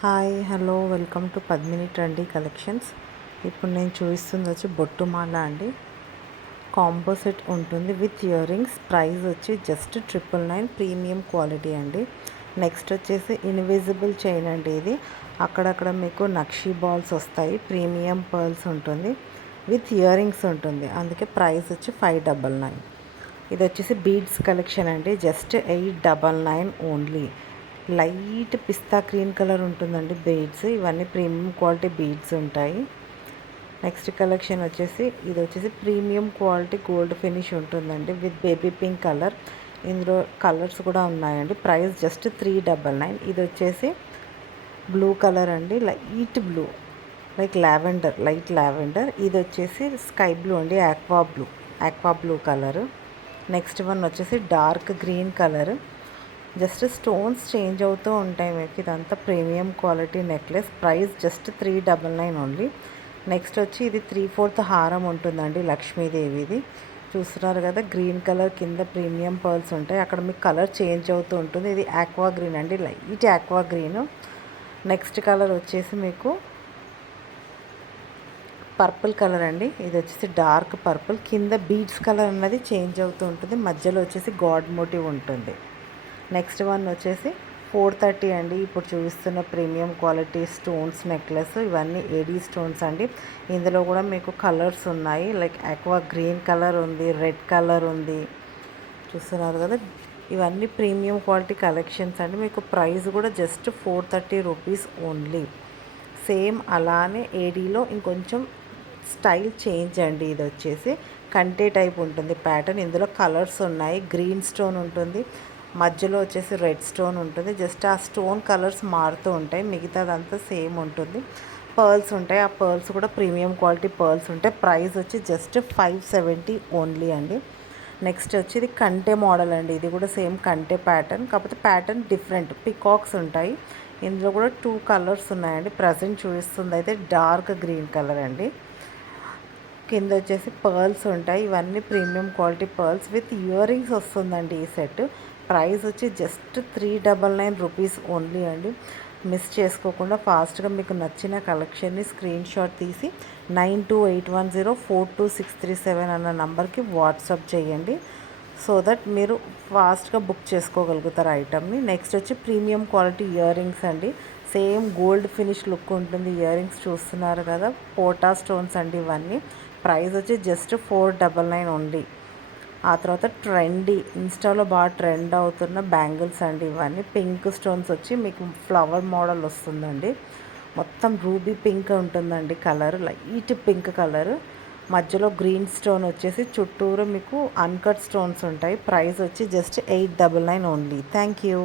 Hi hello welcome to Padmini trendy collections. ఇప్పుడు నేను చూపిస్తుంది వచ్చి బొట్టు మాల అండి. కాంబో సెట్ ఉంటుంది విత్ ఇయర్ రింగ్స్. ప్రైస్ వచ్చి జస్ట్ 999 ప్రీమియం క్వాలిటీ అండి. నెక్స్ట్ వచ్చేసి ఇన్విజిబుల్ చైన్ అండి. ఇది అక్కడక్కడ మీకు నక్షీ బాల్స్ వస్తాయి. ప్రీమియం పర్ల్స్ ఉంటుంది విత్ ఇయర్ రింగ్స్ ఉంటుంది. అందుకే ప్రైస్ వచ్చి 599. ఇది వచ్చేసి బీడ్స్ కలెక్షన్ అండి. Just 899 only. లైట్ పిస్తా గ్రీన్ కలర్ ఉంటుందండి బీడ్స్. ఇవన్నీ ప్రీమియం క్వాలిటీ బీడ్స్ ఉంటాయి. నెక్స్ట్ కలెక్షన్ వచ్చేసి ఇది వచ్చేసి ప్రీమియం క్వాలిటీ గోల్డ్ ఫినిష్ ఉంటుందండి విత్ బేబీ పింక్ కలర్. ఇందులో కలర్స్ కూడా ఉన్నాయండి. Price just 399. ఇది వచ్చేసి బ్లూ కలర్ అండి, light blue like lavender, light lavender. ఇది వచ్చేసి స్కై బ్లూ అండి, aqua blue colour. Next one వచ్చేసి dark green colour. Just stones change అవుతూ ఉంటాయి మీకు. ఇదంతా premium quality necklace. Price just 399 only. Next వచ్చి ఇది 3/4 హారం ఉంటుందండి లక్ష్మీదేవిది. చూస్తున్నారు కదా, గ్రీన్ కలర్ కింద ప్రీమియం పర్ల్స్ ఉంటాయి. అక్కడ మీకు కలర్ చేంజ్ అవుతూ ఉంటుంది. ఇది ఆక్వా గ్రీన్ అండి, light aqua green. Next colour వచ్చేసి మీకు పర్పుల్ కలర్ అండి. ఇది వచ్చేసి డార్క్ పర్పుల్. కింద బీడ్స్ కలర్ అన్నది చేంజ్ అవుతూ ఉంటుంది. మధ్యలో వచ్చేసి గాడ్ మోటివ్ ఉంటుంది. నెక్స్ట్ వన్ వచ్చేసి 430 అండి. ఇప్పుడు చూపిస్తున్న ప్రీమియం క్వాలిటీ స్టోన్స్ నెక్లెస్. ఇవన్నీ ఏడీ స్టోన్స్ అండి. ఇందులో కూడా మీకు కలర్స్ ఉన్నాయి. లైక్ ఆక్వా గ్రీన్ కలర్ ఉంది, రెడ్ కలర్ ఉంది. చూస్తున్నారు కదా, ఇవన్నీ ప్రీమియం క్వాలిటీ కలెక్షన్స్ అండి. మీకు ప్రైస్ కూడా జస్ట్ 430 రూపీస్ ఓన్లీ. సేమ్ అలానే ఏడీలో ఇంకొంచెం స్టైల్ చేంజ్ అండి. ఇది వచ్చేసి కంటే టైప్ ఉంటుంది ప్యాటర్న్. ఇందులో కలర్స్ ఉన్నాయి. గ్రీన్ స్టోన్ ఉంటుంది, మధ్యలో వచ్చేసి రెడ్ స్టోన్ ఉంటుంది. జస్ట్ ఆ స్టోన్ కలర్స్ మారుతూ ఉంటాయి, మిగతాదంతా సేమ్ ఉంటుంది. పర్ల్స్ ఉంటాయి, ఆ పర్ల్స్ కూడా ప్రీమియం క్వాలిటీ పర్ల్స్ ఉంటాయి. ప్రైస్ వచ్చి జస్ట్ 570 ఓన్లీ అండి. నెక్స్ట్ వచ్చి ఇది కంటే మోడల్ అండి. ఇది కూడా సేమ్ కంటే ప్యాటర్న్, కాకపోతే ప్యాటర్న్ డిఫరెంట్. పికాక్స్ ఉంటాయి. ఇందులో కూడా 2 కలర్స్ ఉన్నాయండి. ప్రజెంట్ చూపిస్తుంది అయితే డార్క్ గ్రీన్ కలర్ అండి. కింద వచ్చేసి పర్ల్స్ ఉంటాయి. ఇవన్నీ premium quality pearls with ear rings వస్తుందండి ఈ సెట్. ప్రైస్ వచ్చి జస్ట్ 399 రూపీస్ ఓన్లీ అండి. మిస్ చేసుకోకుండా ఫాస్ట్గా మీకు నచ్చిన కలెక్షన్ని స్క్రీన్ షాట్ తీసి 9281042637 అన్న నంబర్కి వాట్సాప్ చేయండి. సో దట్ మీరు ఫాస్ట్గా బుక్ చేసుకోగలుగుతారు ఐటమ్ని. నెక్స్ట్ వచ్చి ప్రీమియం క్వాలిటీ ఇయర్ రింగ్స్ అండి. సేమ్ గోల్డ్ ఫినిష్ లుక్ ఉంటుంది. ఇయర్ రింగ్స్ చూస్తున్నారు కదా, పోటా స్టోన్స్ అండి ఇవన్నీ. ప్రైస్ వచ్చి జస్ట్ 499 ఓన్లీ. ఆ తర్వాత ట్రెండీ, ఇన్స్టాలో బాగా ట్రెండ్ అవుతున్న బ్యాంగిల్స్ అండి ఇవన్నీ. పింక్ స్టోన్స్ వచ్చి మీకు ఫ్లవర్ మోడల్ వస్తుందండి. మొత్తం రూబీ పింక్ ఉంటుందండి కలర్, లైట్ పింక్ కలర్. మధ్యలో గ్రీన్ స్టోన్ వచ్చేసి చుట్టూరు మీకు అన్కట్ స్టోన్స్ ఉంటాయి. ప్రైస్ వచ్చి జస్ట్ 899 ఓన్లీ. Thank you.